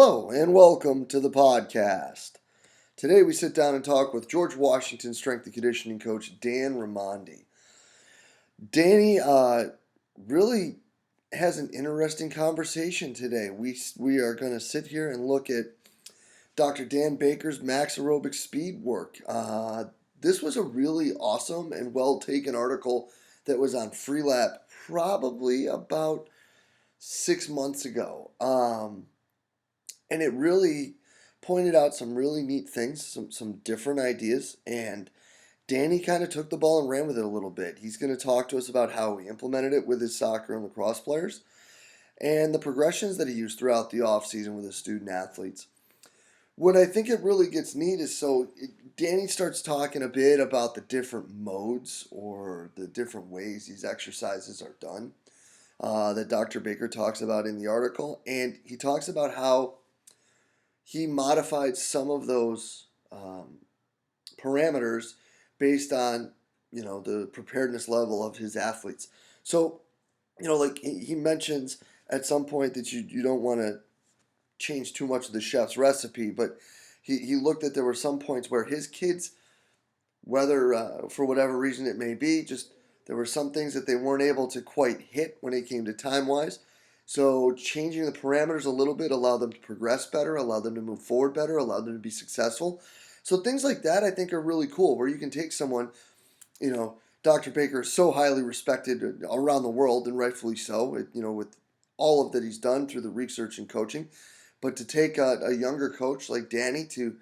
Hello and welcome to the podcast. Today we sit down and talk with George Washington strength and conditioning coach Dan Raimondi. Danny really has an interesting conversation today. We are going to sit here and look at Dr. Dan Baker's max aerobic speed work. This was a really awesome and well taken article that was on Freelap probably about 6 months ago. And it really pointed out some really neat things, some different ideas, and Danny kind of took the ball and ran with it a little bit. He's going to talk to us about how he implemented it with his soccer and lacrosse players and the progressions that he used throughout the offseason with his student athletes. What I think it really gets neat is Danny starts talking a bit about the different modes or the different ways these exercises are done that Dr. Baker talks about in the article, and he talks about how he modified some of those parameters based on, the preparedness level of his athletes. So, like he mentions at some point that you don't want to change too much of the chef's recipe, but he looked at there were some points where his kids, whether for whatever reason it may be, just there were some things that they weren't able to quite hit when it came to time-wise. So changing the parameters a little bit allowed them to progress better, allowed them to move forward better, allowed them to be successful. So things like that I think are really cool, where you can take someone, Dr. Baker is so highly respected around the world, and rightfully so, with all of that he's done through the research and coaching. But to take a younger coach like Danny to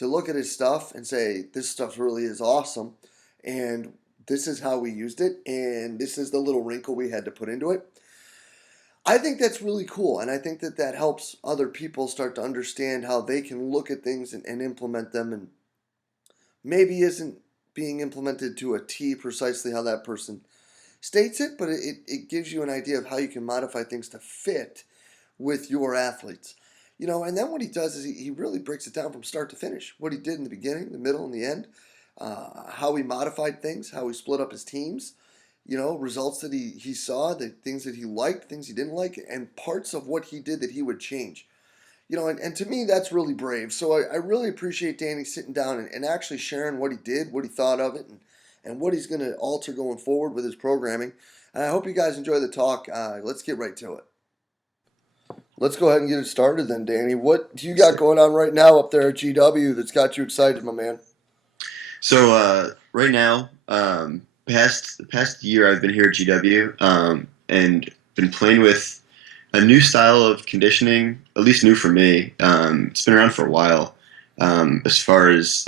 look at his stuff and say, this stuff really is awesome, and this is how we used it, and this is the little wrinkle we had to put into it. I think that's really cool, and I think that helps other people start to understand how they can look at things and implement them, and maybe isn't being implemented to a T precisely how that person states it, but it gives you an idea of how you can modify things to fit with your athletes. And then what he does is he really breaks it down from start to finish. What he did in the beginning, the middle, and the end, how he modified things, how he split up his teams, results that he saw, the things that he liked, things he didn't like, and parts of what he did that he would change. And to me, that's really brave. So I really appreciate Danny sitting down and actually sharing what he did, what he thought of it, and what he's going to alter going forward with his programming. And I hope you guys enjoy the talk. Let's get right to it. Let's go ahead and get it started then, Danny. What do you got going on right now up there at GW that's got you excited, my man? So right now, the past year I've been here at GW and been playing with a new style of conditioning, at least new for me. It's been around for a while. As far as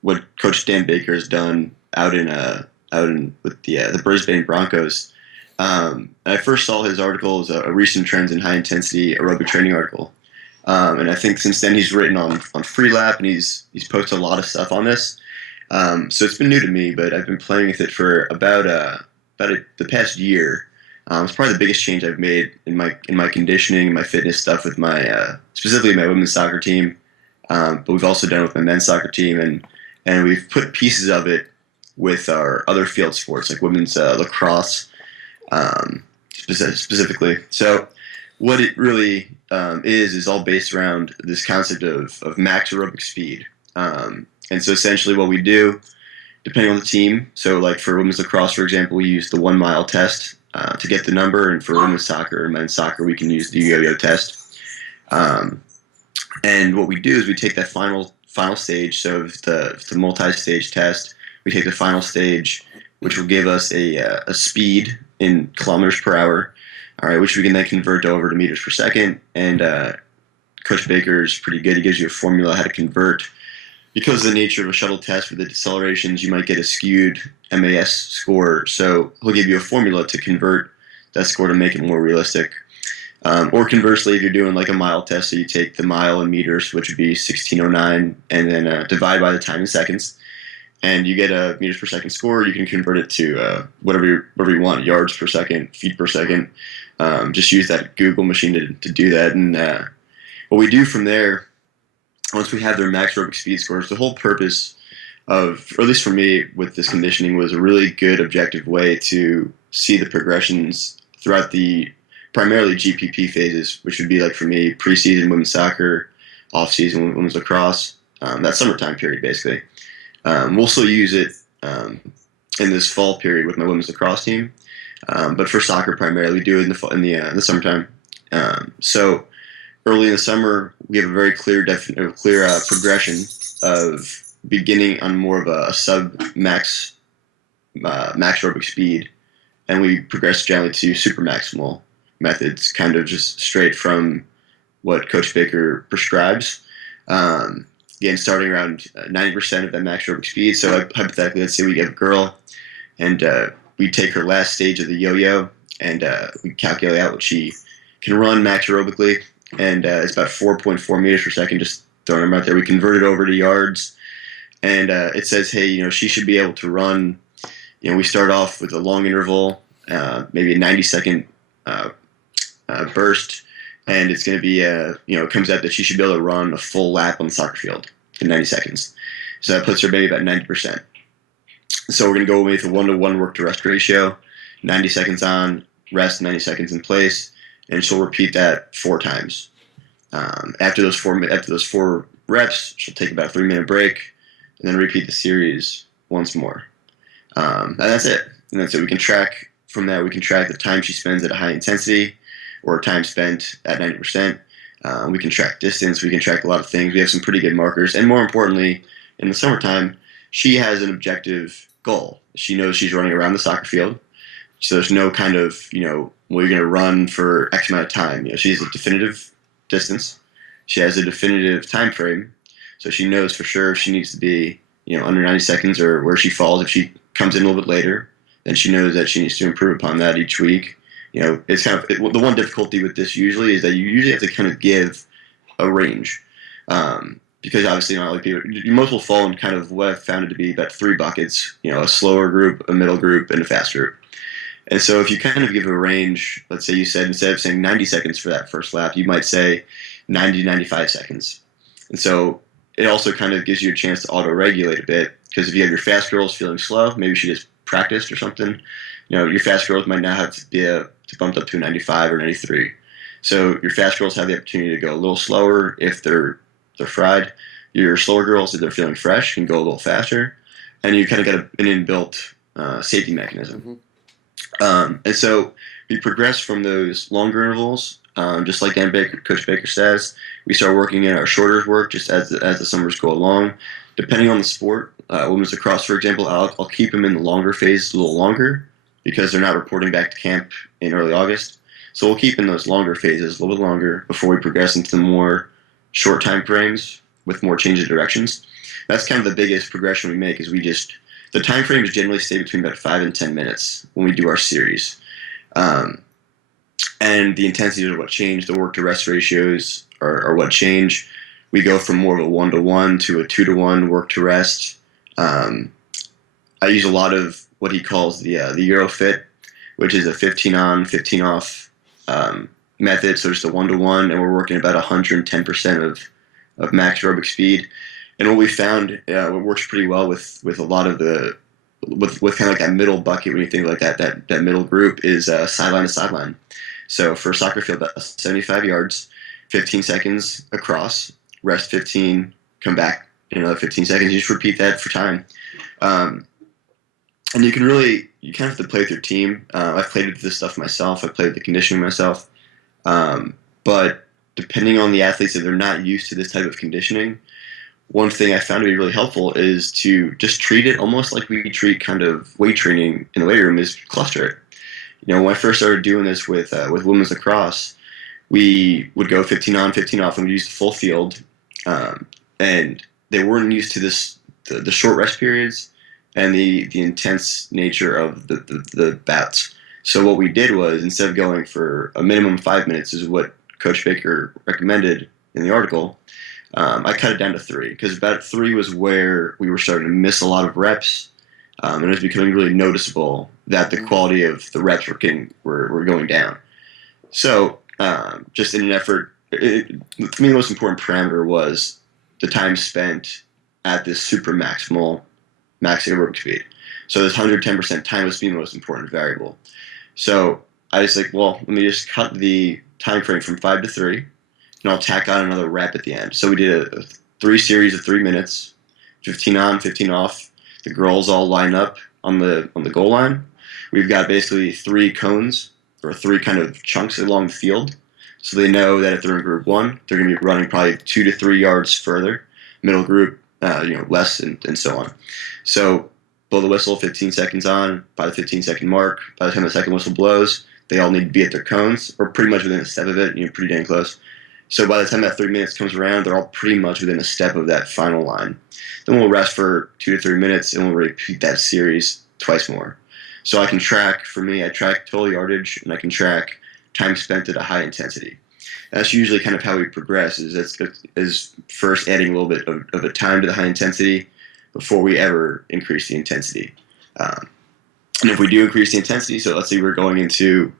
what Coach Dan Baker has done out in with the Brisbane Broncos. I first saw his article as a recent trends in high intensity aerobic training article. And I think since then he's written on Freelap, and he's posted a lot of stuff on this. So it's been new to me, but I've been playing with it for about the past year. It's probably the biggest change I've made in my conditioning and my fitness stuff with my specifically my women's soccer team. But we've also done it with my men's soccer team, and we've put pieces of it with our other field sports like women's lacrosse specifically. So what it really is all based around this concept of max aerobic speed. And so essentially what we do, depending on the team, so like for women's lacrosse, for example, we use the 1 mile test to get the number, and for women's soccer and men's soccer, we can use the yo-yo test. And what we do is we take that final stage, so if the multi-stage test, we take the final stage, which will give us a speed in kilometers per hour, all right, which we can then convert over to meters per second. And Coach Baker is pretty good. He gives you a formula how to convert. Because of the nature of a shuttle test with the decelerations, you might get a skewed MAS score. So he'll give you a formula to convert that score to make it more realistic. Or conversely, if you're doing like a mile test, so you take the mile in meters, which would be 1609, and then divide by the time in seconds, and you get a meters per second score. You can convert it to whatever you want, yards per second, feet per second. Just use that Google machine to do that. And what we do from there, once we have their max aerobic speed scores, the whole purpose of, or at least for me with this conditioning, was a really good objective way to see the progressions throughout the primarily GPP phases, which would be like for me preseason women's soccer, off season women's lacrosse, that summertime period basically. We'll still use it in this fall period with my women's lacrosse team, but for soccer primarily, we do it in the summertime. So early in the summer, we have a very clear progression of beginning on more of a sub max aerobic speed, and we progress generally to super maximal methods, kind of just straight from what Coach Baker prescribes. Again, starting around 90% of that max aerobic speed. So hypothetically, let's say we get a girl and we take her last stage of the yo-yo and we calculate out what she can run max aerobically, and it's about 4.4 meters per second, just throwing them out there. We convert it over to yards, and it says, hey, she should be able to run. We start off with a long interval, maybe a 90-second burst, and it's going to be, it comes out that she should be able to run a full lap on the soccer field in 90 seconds. So that puts her maybe about 90%. So we're going to go with a 1-to-1 work to rest ratio, 90 seconds on, rest 90 seconds in place, and she'll repeat that 4 times. After those four reps, she'll take about a 3-minute break, and then repeat the series once more. And that's it. And then so we can track from that. We can track the time she spends at a high intensity, or time spent at 90%. We can track distance. We can track a lot of things. We have some pretty good markers. And more importantly, in the summertime, she has an objective goal. She knows she's running around the soccer field. So there's no kind of, well, you're going to run for X amount of time. She has a definitive distance. She has a definitive time frame. So she knows for sure if she needs to be, under 90 seconds, or where she falls. If she comes in a little bit later, then she knows that she needs to improve upon that each week. It's kind of the one difficulty with this usually is that you usually have to kind of give a range, because obviously not like people. Most will fall in kind of what I've found it to be about 3 buckets. A slower group, a middle group, and a fast group. And so if you kind of give a range, let's say you said instead of saying 90 seconds for that first lap, you might say 90 to 95 seconds. And so it also kind of gives you a chance to auto-regulate a bit, because if you have your fast girls feeling slow, maybe she just practiced or something, your fast girls might not have to be to bump up to a 95 or 93. So your fast girls have the opportunity to go a little slower if they're fried. Your slower girls, if they're feeling fresh, can go a little faster. And you kind of got an inbuilt safety mechanism. Mm-hmm. And so we progress from those longer intervals, just like Coach Baker says. We start working in our shorter work just as the summers go along. Depending on the sport, women's lacrosse, for example, I'll keep them in the longer phase a little longer because they're not reporting back to camp in early August. So we'll keep in those longer phases a little bit longer before we progress into the more short time frames with more change of directions. That's kind of the biggest progression we make is the time frames generally stay between about 5 and 10 minutes when we do our series. And the intensities are what change. The work to rest ratios are what change. We go from more of a 1-to-1 to a 2-to-1 work to rest. I use a lot of what he calls the Eurofit, which is a 15 on, 15 off method. So just a 1-to-1, and we're working about 110% of max aerobic speed. And what we found, what works pretty well with a lot of with kind of like that middle bucket, when you think like that middle group, is sideline to sideline. So for a soccer field, about 75 yards, 15 seconds across, rest 15, come back in another 15 seconds. You just repeat that for time. And you kind of have to play with your team. I've played with this stuff myself. I've played with the conditioning myself. But depending on the athletes, if they're not used to this type of conditioning, one thing I found to be really helpful is to just treat it almost like we treat kind of weight training in the weight room, is cluster it. When I first started doing this with women's lacrosse, we would go 15 on, 15 off, and we'd use the full field. And they weren't used to the short rest periods and the intense nature of the bouts. So what we did was, instead of going for a minimum 5 minutes, is what Coach Baker recommended in the article, I cut it down to 3, because about 3 was where we were starting to miss a lot of reps, and it was becoming really noticeable that the quality of the reps were going down. So just in an effort, for me the most important parameter was the time spent at this super max aerobic speed. So this 110% time was being the most important variable. So I was like, well, let me just cut the time frame from 5 to 3, and I'll tack on another rep at the end. So we did a 3 series of 3 minutes, 15 on, 15 off. The girls all line up on the goal line. We've got basically 3 cones or 3 kind of chunks along the field, so they know that if they're in group one, they're going to be running probably 2 to 3 yards further. Middle group, less, and so on. So blow the whistle, 15 seconds on. By the 15-second mark, by the time the second whistle blows, they all need to be at their cones, or pretty much within a step of it, pretty dang close. So by the time that 3 minutes comes around, they're all pretty much within a step of that final line. Then we'll rest for 2 to 3 minutes, and we'll repeat that series twice more. So I can track, for me, I track total yardage, and I can track time spent at a high intensity. That's usually kind of how we progress, is first adding a little bit of a time to the high intensity before we ever increase the intensity. And if we do increase the intensity, so let's say we're going into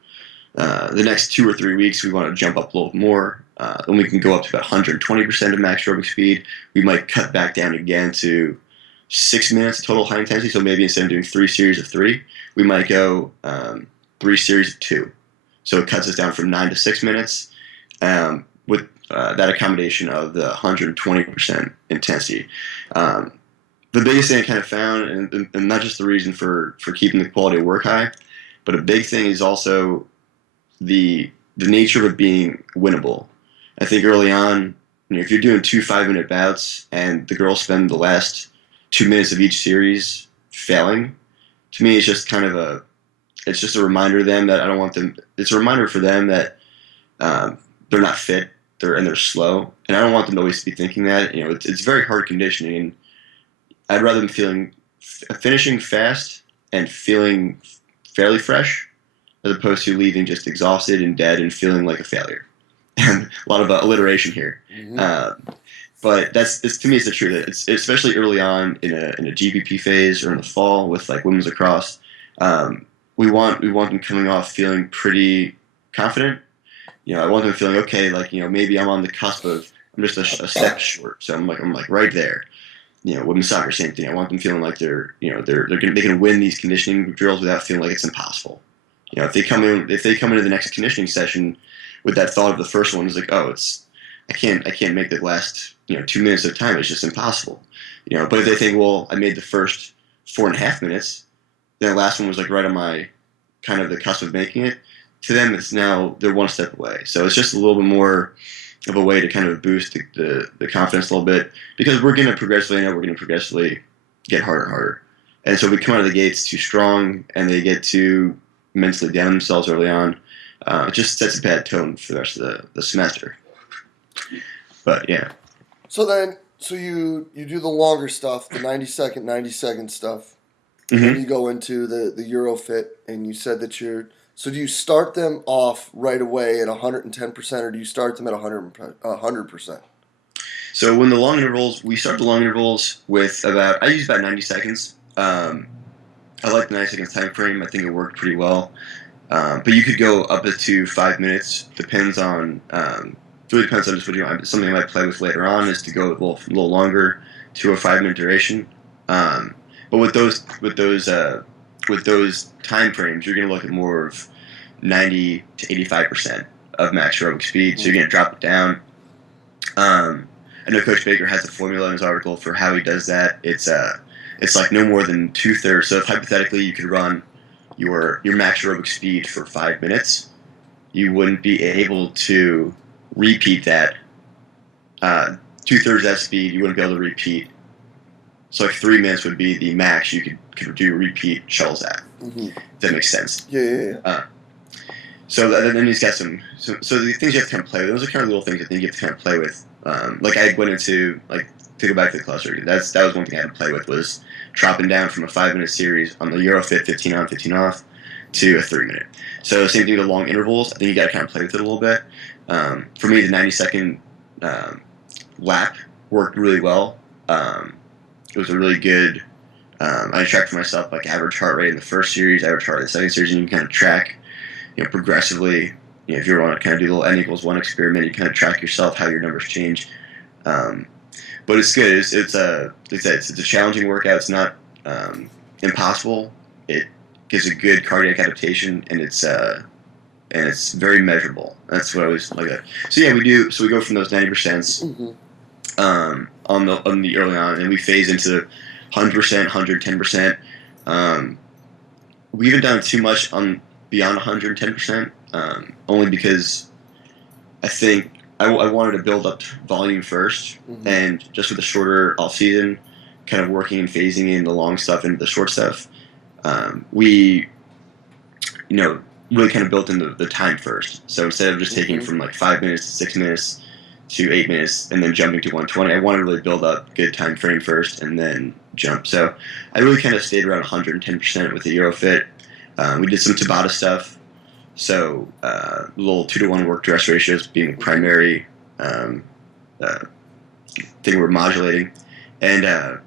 the next 2 or 3 weeks, we want to jump up a little more, then we can go up to about 120% of max aerobic speed. We might cut back down again to 6 minutes total high intensity. So maybe instead of doing 3 series of 3, we might go 3 series of 2. So it cuts us down from 9 to 6 minutes with that accommodation of the 120% intensity. The biggest thing I kind of found, and not just the reason for keeping the quality of work high, but a big thing is also the nature of it being winnable. I think early on, if you're doing 2 5-minute bouts and the girls spend the last 2 minutes of each series failing, to me it's just a reminder to them that I don't want them. It's a reminder for them that they're not fit, they're slow, and I don't want them to always be thinking that. It's very hard conditioning, and I'd rather them finishing fast and feeling fairly fresh, as opposed to leaving just exhausted and dead and feeling like a failure. And a lot of alliteration here. Mm-hmm. But to me, it's the truth. It's especially early on in a GPP phase or in the fall with like women's lacrosse. We want them coming off feeling pretty confident. I want them feeling okay. Like maybe I'm on the cusp of, I'm just a step short, so I'm like right there. Women's soccer, same thing. I want them feeling like they can win these conditioning drills without feeling like it's impossible. If they come into the next conditioning session with that thought of the first one, it's like, oh, I can't make the last 2 minutes of time. It's just impossible. But if they think, well, I made the first 4.5 minutes, then the last one was like right on my kind of the cusp of making it. To them, it's now they're one step away. So it's just a little bit more of a way to kind of boost the confidence a little bit, because we're going to progressively get harder and harder. And so if we come out of the gates too strong and they get too mentally down themselves early on, it just sets a bad tone for the rest of the semester. But yeah. So you do the longer stuff, the 90 second stuff, and Mm-hmm. then you go into the Eurofit, and you said that so do you start them off right away at 110%, or do you start them at 100%? So we start the long intervals with I use about 90 seconds. I like the 90 seconds time frame. I think it worked pretty well. But you could go up to 5 minutes. Depends on really depends on just what you want. Something I might play with later on is to go a little longer to a 5-minute duration. But with those time frames, you're going to look at more of 90 to 85% of max aerobic speed. So you're going to drop it down. I know Coach Baker has a formula in his article for how he does that. It's like no more than 2/3. So if hypothetically you could run your max aerobic speed for 5 minutes, you wouldn't be able to repeat that 2/3 of that speed. You wouldn't be able to repeat. So like 3 minutes would be the max you could do repeat shuttles at. Mm-hmm. If that makes sense. Yeah. So then he's got so the things you have to kind of play with. Those are kind of little things I think you have to kind of play with. Like I went into to go back to the cluster. That was one thing I had to play with, was dropping down from a 5-minute series on the Eurofit 15 on 15 off to a 3-minute. So same thing with the long intervals. I think you got to kind of play with it a little bit. For me, the 90-second lap worked really well. It was a really good. I tracked for myself like average heart rate in the first series, average heart rate in the second series, and you can kind of track, progressively. If you want to kind of do a little N=1 experiment, you kind of track yourself how your numbers change. But it's good. It's a challenging workout. It's not impossible. It gives a good cardiac adaptation, and it's and it's very measurable. That's what I always like that. So yeah, we do. So we go from those 90%, on the early on, and we phase into 100%, 110%. We haven't done too much on beyond 110%, only because I think I wanted to build up volume 1st, and just with the shorter off season, kind of working and phasing in the long stuff and the short stuff, we really kind of built in the time first. So instead of just taking from like 5 minutes to 6 minutes to 8 minutes and then jumping to 120, I wanted to really build up good time frame first and then jump. So I really kind of stayed around 110% with the Eurofit. We did some Tabata stuff. So little 2-to-1 work to rest ratios being the primary thing we're modulating. And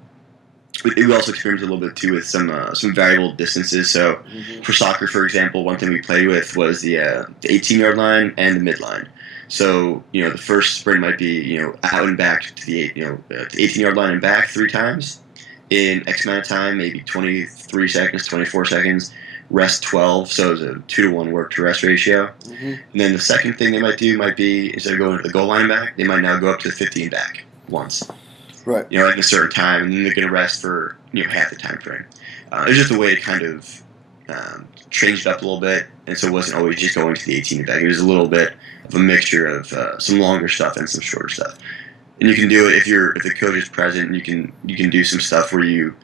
we also experimented a little bit too with some variable distances. So for soccer, for example, one thing we played with was the 18-yard line and the midline. So the first sprint might be out and back to the 18-yard line and back 3 times in X amount of time, maybe 23 seconds, 24 seconds. Rest 12, so it's a 2-to-1 work to rest ratio. And then the second thing they might do might be, instead of going to the goal line back, they might now go up to the 50 and back once. Right. At a certain time, and then they're going to rest for half the time frame. It's just a way to kind of change it up a little bit, and so it wasn't always just going to the 18 and back. It was a little bit of a mixture of some longer stuff and some shorter stuff. And you can do it if the coach is present. You can do some stuff where you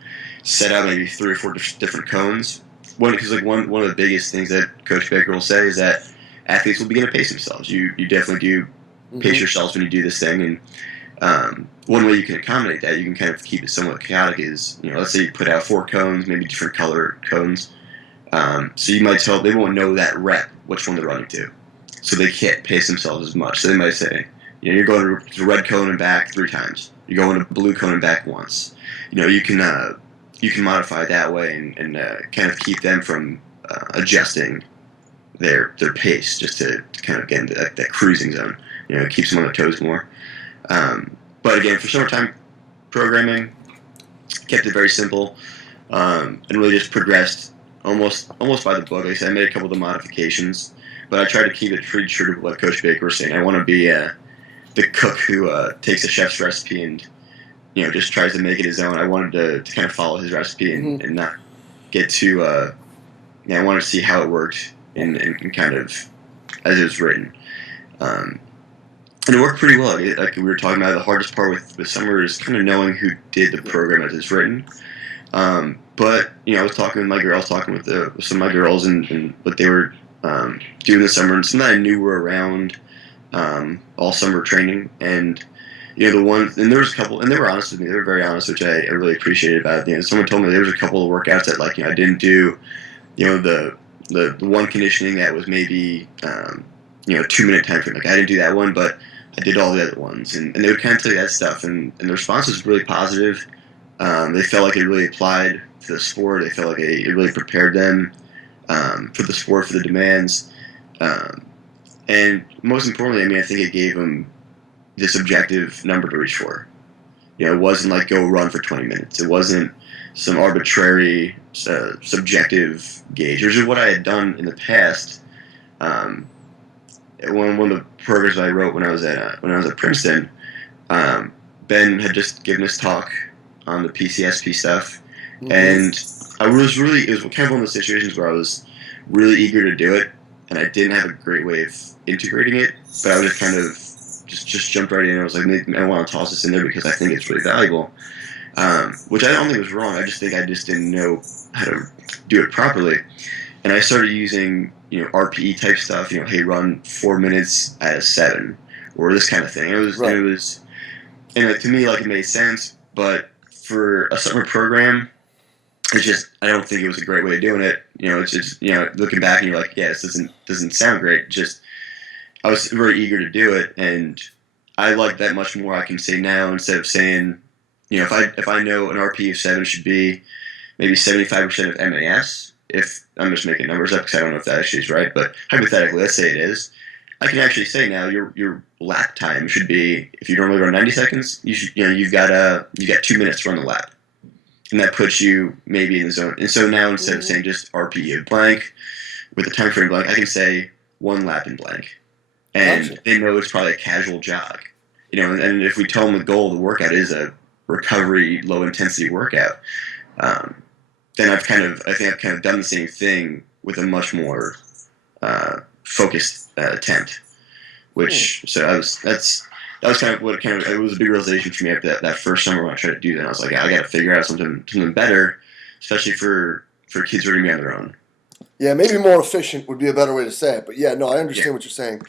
set out maybe 3 or 4 different cones. Because one of the biggest things that Coach Baker will say is that athletes will begin to pace themselves. You definitely do pace yourselves when you do this thing, and one way you can accommodate that, you can kind of keep it somewhat chaotic, is let's say you put out 4 cones, maybe different color cones. So you might tell they won't know that rep which one they're running to, so they can't pace themselves as much. So they might say, you're going to red cone and back 3 times. You're going to blue cone and back once. You can modify it that way and kind of keep them from adjusting their pace, just to kind of get into that cruising zone. It keeps them on their toes more. But again, for summertime programming, kept it very simple, and really just progressed almost by the book. Like I said, I made a couple of the modifications, but I tried to keep it pretty true to what Coach Baker was saying. I want to be the cook who takes a chef's recipe and just tries to make it his own. I wanted to kind of follow his recipe and not get too. I wanted to see how it worked and kind of as it was written. And it worked pretty well. Like we were talking about, the hardest part with summer is kind of knowing who did the program as it's written. But I was talking with my girls, talking with some of my girls, and what they were doing this summer, and some that I knew were around all summer training, and the ones, and there was a couple, and they were honest with me. They were very honest, which I really appreciated about it. Someone told me there was a couple of workouts that I didn't do, the one conditioning that was maybe 2-minute time frame. I didn't do that one, but I did all the other ones, and they would kind of tell you that stuff, and the response was really positive. They felt like it really applied to the sport. They felt like it really prepared them for the sport, for the demands, and most importantly, I think it gave them this objective number to reach for. It wasn't like go run for 20 minutes. It wasn't some arbitrary subjective gauge, which is what I had done in the past. One of the programs I wrote when I was at Princeton, Ben had just given this talk on the PCSP stuff, and it was kind of one of those situations where I was really eager to do it, and I didn't have a great way of integrating it, but I was just kind of just jumped right in. I was like, I want to toss this in there because I think it's really valuable, which I don't think was wrong. I just think I just didn't know how to do it properly, and I started using RPE type stuff. Hey, run 4 minutes at a 7, or this kind of thing. It was and to me, it made sense, but for a summer program, it's just, I don't think it was a great way of doing it. It's just, looking back and you're like, yeah, this doesn't sound great. Just, I was very eager to do it, and I like that much more. I can say now, instead of saying, if I know an RPE of 7 should be maybe 75% of MAS, if I'm just making numbers up because I don't know if that actually is right, but hypothetically, let's say it is, I can actually say now your lap time should be, if you normally run 90 seconds, you've got 2 minutes to run the lap, and that puts you maybe in the zone. And so now, instead of saying just RPE blank with the time frame blank, I can say one lap in blank, and Gotcha. they know it's probably a casual jog. And if we tell them the goal of the workout is a recovery, low intensity workout, um, then I think I've kind of done the same thing with a much more focused attempt. Hmm. That was kind of what it was a big realization for me after that first summer when I tried to do that. I was like, I got to figure out something better, especially for kids who are gonna be on their own. Yeah, maybe more efficient would be a better way to say it. But yeah, no, I Yeah. understand what you're saying.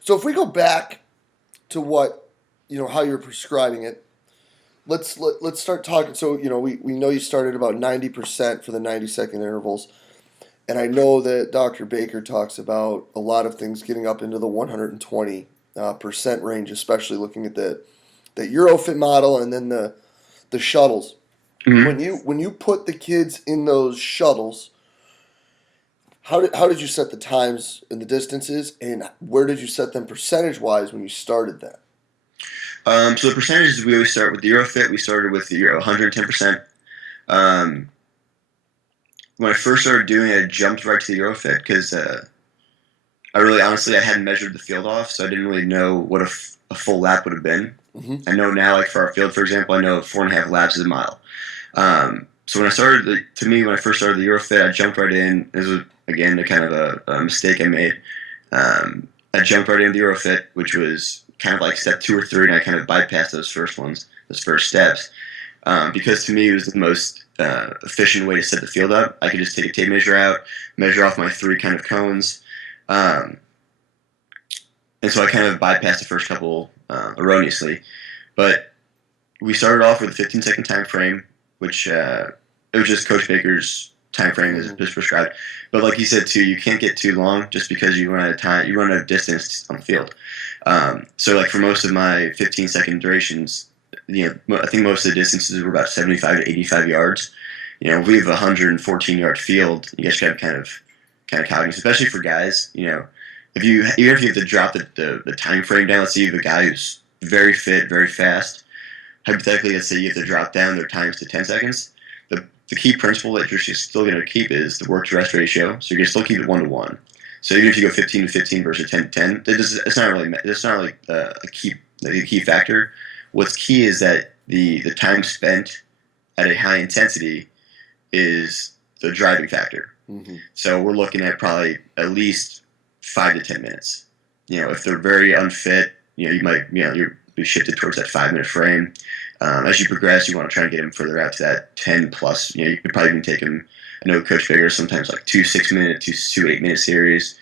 So if we go back to what how you're prescribing it, let's start talking. So we know you started about 90% for the 90-second intervals, and I know that Dr. Baker talks about a lot of things getting up into the 120% range, especially looking at the Eurofit model and then the shuttles. Mm-hmm. When you put the kids in those shuttles, how did you set the times and the distances, and where did you set them percentage wise when you started that? So the percentages we always start with the Eurofit. We started with the Euro 110%. Um, when I first started doing it, I jumped right to the Eurofit because I really honestly I hadn't measured the field off, so I didn't really know what a full lap would have been. Mm-hmm. I know now, like for our field, for example, I know 4.5 laps is a mile. So when I started, when I first started the Eurofit, I jumped right in. This was again a kind of a mistake I made. I jumped right into the Eurofit, which was kind of like step 2 or 3, and I kind of bypassed those first ones, those first steps, because to me it was the most efficient way to set the field up. I could just take a tape measure out, measure off my 3 kind of cones, um, and so I kind of bypassed the first couple erroneously. But we started off with a 15-second time frame, which it was just Coach Baker's time frame is prescribed. But like he said too, you can't get too long just because you run out of time, you run out of distance on the field. So like for most of my 15-second durations, I think most of the distances were about 75 to 85 yards. We have a 114-yard field. You guys got to kind of calculate, especially for guys. Even if you have to drop the time frame down, let's say you have a guy who's very fit, very fast. Hypothetically, let's say you have to drop down their times to 10 seconds. The key principle that you're still going to keep is the work to rest ratio. So you're going to still keep it 1-to-1. So even if you go 15 to 15 versus 10 to 10, it's not really a key factor. What's key is that the time spent at a high intensity is the driving factor. Mm-hmm. So we're looking at probably at least 5 to 10 minutes. If they're very unfit, you might you're be shifted towards that 5-minute frame. As you progress, you want to try and get them further out to that 10 plus. You could probably even take them. I know Coach Baker sometimes like 2 6-minute, 2 8-minute series.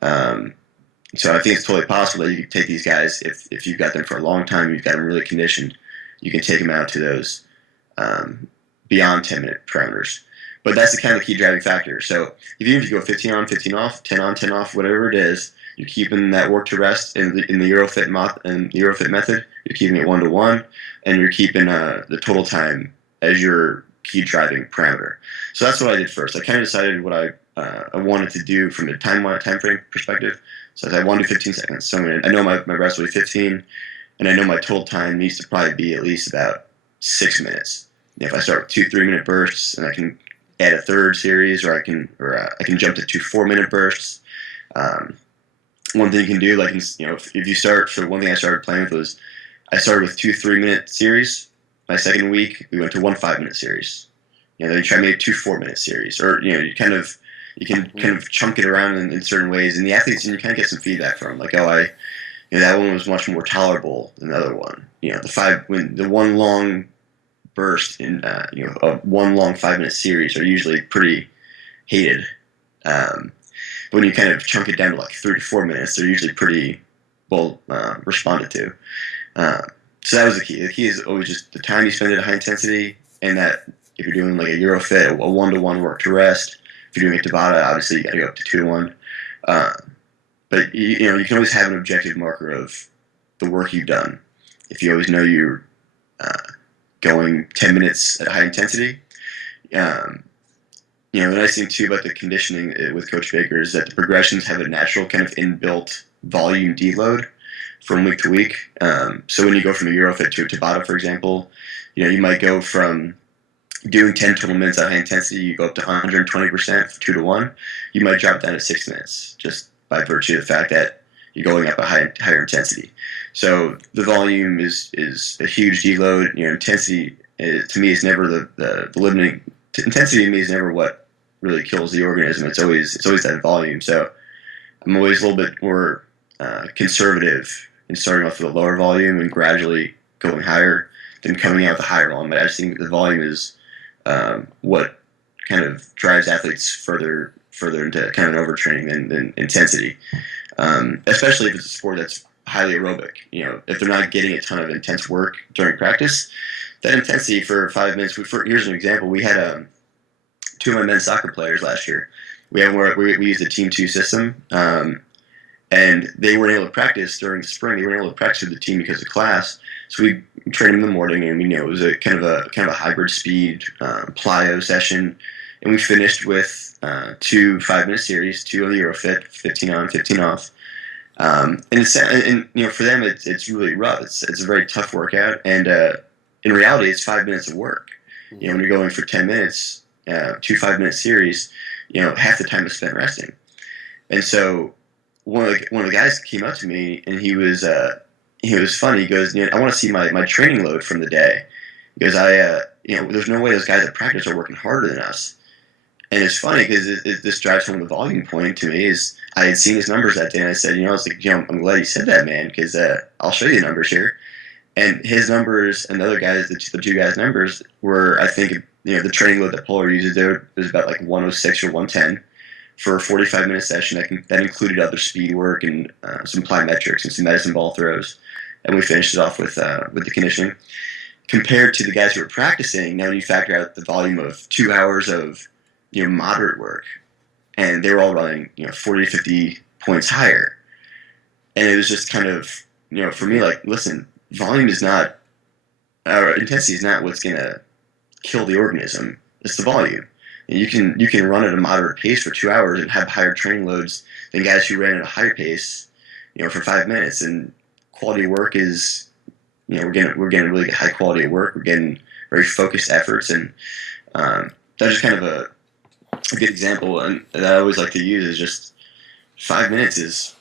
So I think it's totally possible that you can take these guys if you've got them for a long time, you've got them really conditioned. You can take them out to those beyond 10-minute parameters. But that's the kind of key driving factor. So if you go 15 on, 15 off, 10 on, 10 off, whatever it is, you're keeping that work to rest in the Eurofit method. You're keeping it 1-to-1, and you're keeping the total time as your key driving parameter. So that's what I did first. I kind of decided what I wanted to do from a time frame perspective. So I wanted 15 seconds. So I know my rest will be 15, and I know my total time needs to probably be at least about 6 minutes. If I start with 2 3-minute bursts, and I can add a third series, or I can jump to 2 4-minute bursts. One thing you can do, like if you start. So one thing I started playing with was I started with 2 3-minute series. My second week we went to 1 5-minute series. Then you try maybe 2 4-minute series, or you can kind of chunk it around in certain ways, and the athletes and you kind of get some feedback from like, that one was much more tolerable than the other one. The one long burst in one long 5-minute series are usually pretty hated. But when you kind of chunk it down to like 3 to 4 minutes, they're usually pretty well responded to. So that was the key. The key is always just the time you spend at a high intensity, and that if you're doing like a Eurofit, a 1-to-1 work to rest. If you're doing a Tabata, obviously you got to go up to 2-to-1. But you can always have an objective marker of the work you've done. If you always know you're going 10 minutes at a high intensity. The nice thing too about the conditioning with Coach Baker is that the progressions have a natural kind of inbuilt volume deload from week to week. So when you go from a Eurofit to a Tabata, for example, you might go from doing 10 total minutes at high intensity, you go up to 120% for 2-to-1. You might drop down to 6 minutes, just by virtue of the fact that you're going up a higher intensity. So the volume is a huge deload. Intensity to me is never the limiting. Intensity to me is never what really kills the organism. It's always that volume. So I'm always a little bit more conservative in starting off with a lower volume and gradually going higher than coming out with a higher volume. But I just think the volume is what kind of drives athletes further into kind of an overtraining than intensity. Especially if it's a sport that's highly aerobic. If they're not getting a ton of intense work during practice, that intensity for 5 minutes. Here's an example. We had two of my men's soccer players last year. We used a Team 2 system, and they weren't able to practice during the spring. They weren't able to practice with the team because of class. So we trained them in the morning, and it was a kind of a hybrid speed plyo session, and we finished with 2 5-minute series, 2 on the Eurofit, 15 on, 15 off. And for them it's really rough. It's a very tough workout, and in reality it's 5 minutes of work. When you're going for 10 minutes, 2 5-minute series, half the time is spent resting. And so one of the guys came up to me, and he was funny. He goes, I want to see my training load from the day. He goes, there's no way those guys at practice are working harder than us. And it's funny because this drives home the volume point to me. Is I had seen his numbers that day, and I said, I'm glad you said that, man, because I'll show you the numbers here. And his numbers and the other guys, the 2 guys' numbers were, I think, the training load that Polar uses there was about like 106 or 110 for a 45-minute session. That included other speed work and some plyometrics and some medicine ball throws. And we finished it off with the conditioning. Compared to the guys who were practicing, now when you factor out the volume of 2 hours of moderate work, and they were all running 40 to 50 points higher. And it was just kind of for me, like, listen, volume is not, or intensity is not what's gonna kill the organism. It's the volume. And you can run at a moderate pace for 2 hours and have higher training loads than guys who ran at a higher pace for 5 minutes. And quality of work is we're getting really good high quality of work. We're getting very focused efforts, and that's just kind of a good example, and that I always like to use is just 5 minutes is,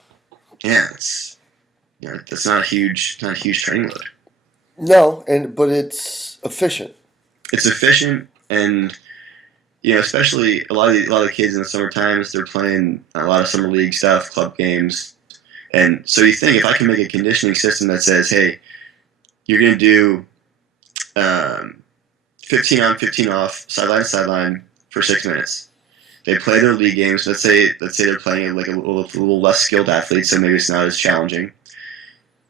it's that's not a huge training load. No, but it's efficient. It's efficient, and especially a lot of the kids in the summer times, they're playing a lot of summer league stuff, club games, and so you think if I can make a conditioning system that says, hey, you're gonna do 15 on, 15 off, sideline to sideline for 6 minutes. They play their league games. Let's say they're playing like a little less skilled athlete, so maybe it's not as challenging.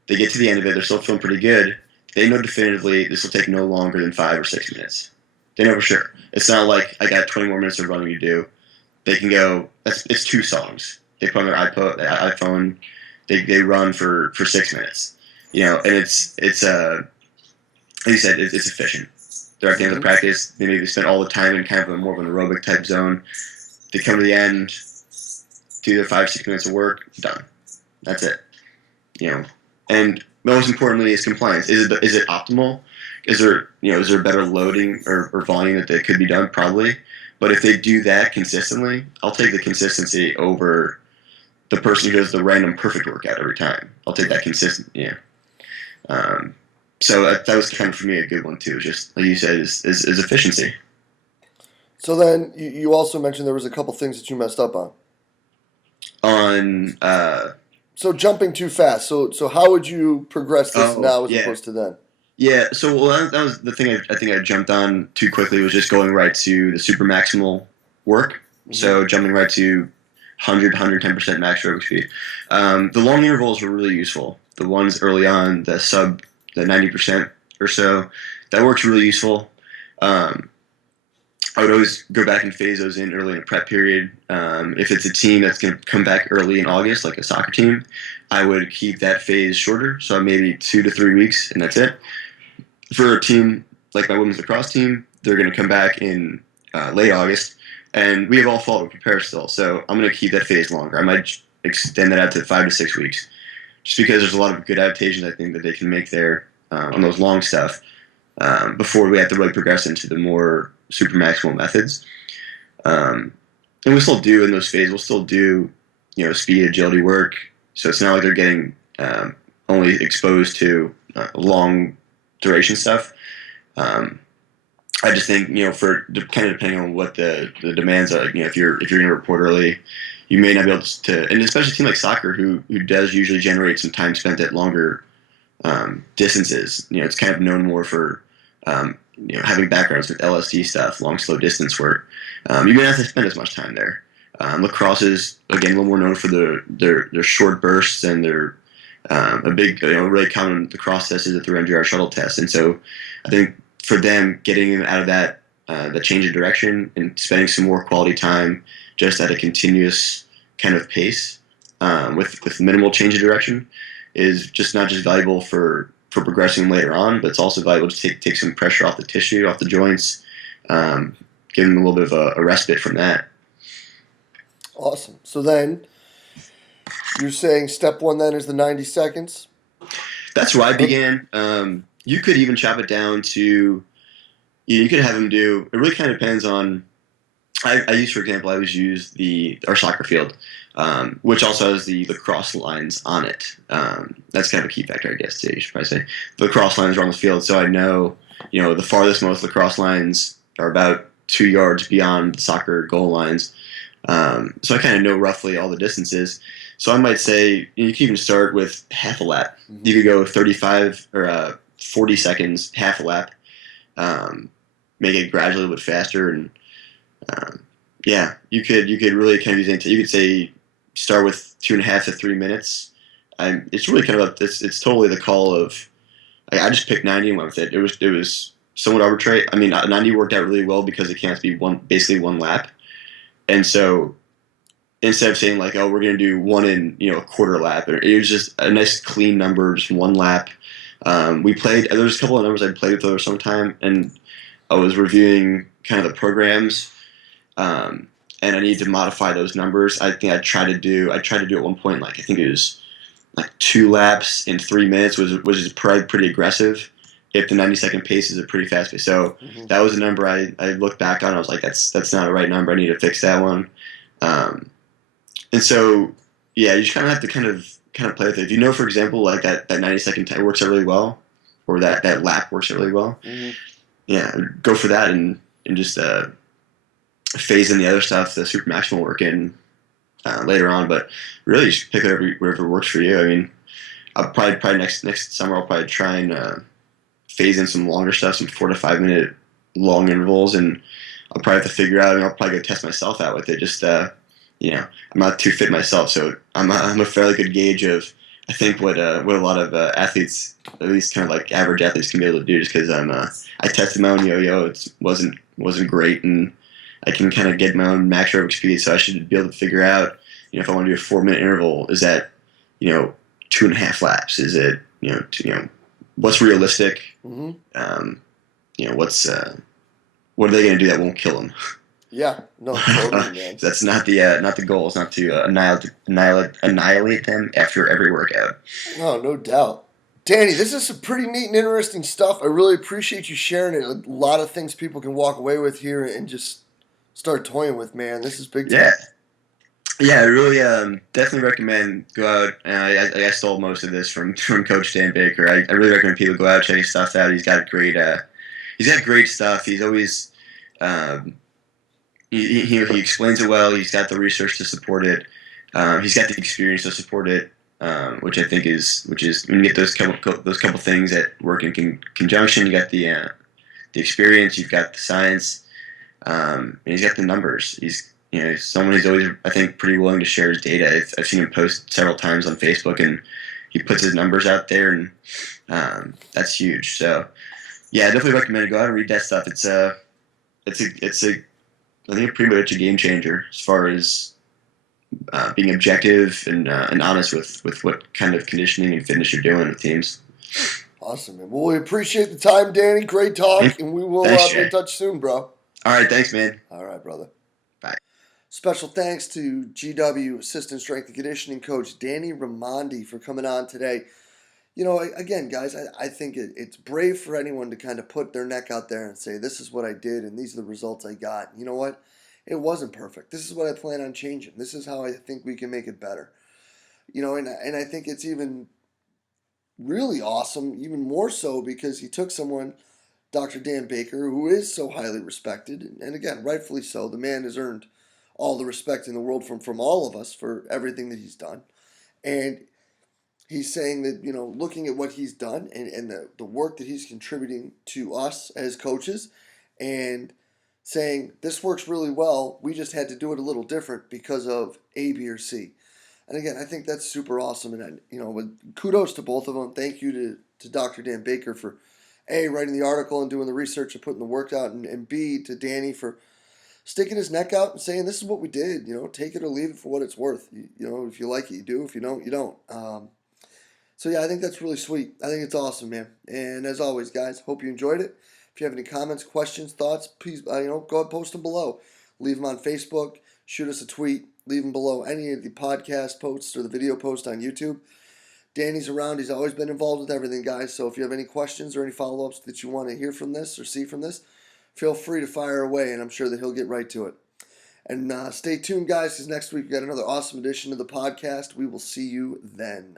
They get to the end of it, they're still feeling pretty good. They know definitively this will take no longer than 5 or 6 minutes. They know for sure. It's not like I got 20 more minutes of running to do. They can go. It's 2 songs. They put on their iPhone. They run for 6 minutes. And it's like you said, it's efficient. They're at the end of the practice. They maybe spend all the time in kind of a more of an aerobic type zone. They come to the end, do their 5 6 minutes of work, done. That's it. And most importantly is compliance. Is it optimal? Is there better loading or volume that could be done? Probably. But if they do that consistently, I'll take the consistency over the person who does the random perfect workout every time. I'll take that consistent. So that was kind of for me a good one too. Just like you said, is efficiency. So then you also mentioned there was a couple things that you messed up on. So jumping too fast. So how would you progress this now as opposed to then? Yeah. So that was the thing. I think I jumped on too quickly. Was just going right to the super maximal work. Mm-hmm. So jumping right to 110% max aerobic speed. The long intervals were really useful. The ones early on, the 90% or so, that works really useful. I would always go back and phase those in early in the prep period. If it's a team that's going to come back early in August, like a soccer team, I would keep that phase shorter, so maybe 2 to 3 weeks, and that's it. For a team like my women's lacrosse team, they're going to come back in late August, and we have all fall to prepare still, so I'm going to keep that phase longer. I might extend that out to 5 to 6 weeks, just because there's a lot of good adaptations I think that they can make there on those long stuff before we have to really progress into the more super maximal methods. And we still do in those phases, we'll still do speed, agility work. So it's not like they're getting only exposed to long duration stuff. Um, I just think for kind of depending on what the demands are. If you're going to report early, you may not be able to, and especially a team like soccer who does usually generate some time spent at longer distances. It's kind of known more for having backgrounds with LSD stuff, long slow distance work. You may not have to spend as much time there. Lacrosse is again a little more known for their short bursts and their a big really common lacrosse test is the 300-yard shuttle test, and so I think for them getting them out of that the change of direction and spending some more quality time just at a continuous kind of pace with minimal change of direction is just not just valuable for progressing later on, but it's also valuable to take some pressure off the tissue, off the joints, give them a little bit of a respite from that. Awesome. So then you're saying step one then is the 90 seconds? That's where I began. You could even chop it down to, you could have them do, it really kind of depends on, I use, for example, I always use our soccer field, which also has the lacrosse lines on it. That's kind of a key factor, I guess, too. You should probably say the lacrosse lines are on the field, so I know, the farthest most lacrosse lines are about 2 yards beyond the soccer goal lines. So I kind of know roughly all the distances. So I might say you can even start with half a lap. Mm-hmm. You could go 35 or 40 seconds, half a lap. Make it gradually a little bit faster, and yeah, you could really kind of use anything. You could say start with 2.5 to 3 minutes. It's really kind of it's totally the call of. I just picked 90 and went with it. It was somewhat arbitrary. I mean, 90 worked out really well because it can't be basically one lap, and so instead of saying like, oh, we're going to do one in a quarter lap, it was just a nice clean number, just one lap. We played. There was a couple of numbers I played with over some time, and I was reviewing kind of the programs, and I need to modify those numbers. I think I tried to do at one point, like I think it was like 2 laps in 3 minutes, which is pretty aggressive. If the 90-second pace is a pretty fast pace, so that was a number I looked back on. I was like, that's not a right number. I need to fix that one. And so yeah, you just kind of have to kind of play with it. If for example, like that 90-second time works out really well, or that lap works out really well. Mm-hmm. Yeah, go for that and just phase in the other stuff, the super maximal work in later on. But really, you should pick whatever works for you. I mean, I'll probably next summer I'll probably try and phase in some longer stuff, some 4 to 5 minute long intervals, and I'll probably have to figure out. I'll probably go test myself out with it. Just I'm not too fit myself, so I'm a fairly good gauge of I think what a lot of athletes, at least kind of like average athletes, can be able to do. Just because I tested my own yo-yo, it wasn't great, and I can kind of get my own max aerobic speed, so I should be able to figure out, if I want to do a 4-minute interval, is that 2.5 laps? Is it what's realistic? Mm-hmm. What are they going to do that won't kill them? Yeah, no, totally, man. That's not the goal. It's not to annihilate them after every workout. No doubt. Danny, this is some pretty neat and interesting stuff. I really appreciate you sharing it. A lot of things people can walk away with here and just start toying with, man. This is big time. Yeah, I really definitely recommend go out. I stole most of this from Coach Dan Baker. I really recommend people go out, check his stuff out. He's got great stuff. He's always he explains it well. He's got the research to support it. He's got the experience to support it, which I think is when you get those couple things that work in conjunction. You got the experience. You've got the science, and he's got the numbers. He's someone who's always, I think, pretty willing to share his data. I've seen him post several times on Facebook, and he puts his numbers out there, and that's huge. So, yeah, I definitely recommend it. Go out and read that stuff. It's I think pretty much a game changer as far as being objective and honest with what kind of conditioning and fitness you're doing with teams. Awesome, man. Well, we appreciate the time, Danny. Great talk, and we will be in touch soon, bro. All right, thanks, man. All right, brother. Bye. Special thanks to GW Assistant Strength and Conditioning Coach Danny Raimondi for coming on today. Again, guys, I think it's brave for anyone to kind of put their neck out there and say, this is what I did and these are the results I got. You know what? it wasn't perfect. This is what I plan on changing. This is how I think we can make it better. And I think it's even really awesome, even more so because he took someone, Dr. Dan Baker, who is so highly respected, and again, rightfully so. The man has earned all the respect in the world from all of us for everything that he's done. And he's saying that, looking at what he's done and the work that he's contributing to us as coaches, and saying this works really well, we just had to do it a little different because of A, B, or C. And again, I think that's super awesome. And, kudos to both of them. Thank you to Dr. Dan Baker for A, writing the article and doing the research and putting the work out, and B, to Danny for sticking his neck out and saying, this is what we did. Take it or leave it for what it's worth. If you like it, you do. If you don't, you don't. So yeah, I think that's really sweet. I think it's awesome, man. And as always, guys, hope you enjoyed it. If you have any comments, questions, thoughts, please, go ahead and post them below. Leave them on Facebook. Shoot us a tweet. Leave them below any of the podcast posts or the video post on YouTube. Danny's around. He's always been involved with everything, guys. So if you have any questions or any follow-ups that you want to hear from this or see from this, feel free to fire away, and I'm sure that he'll get right to it. And stay tuned, guys, because next week we got another awesome edition of the podcast. We will see you then.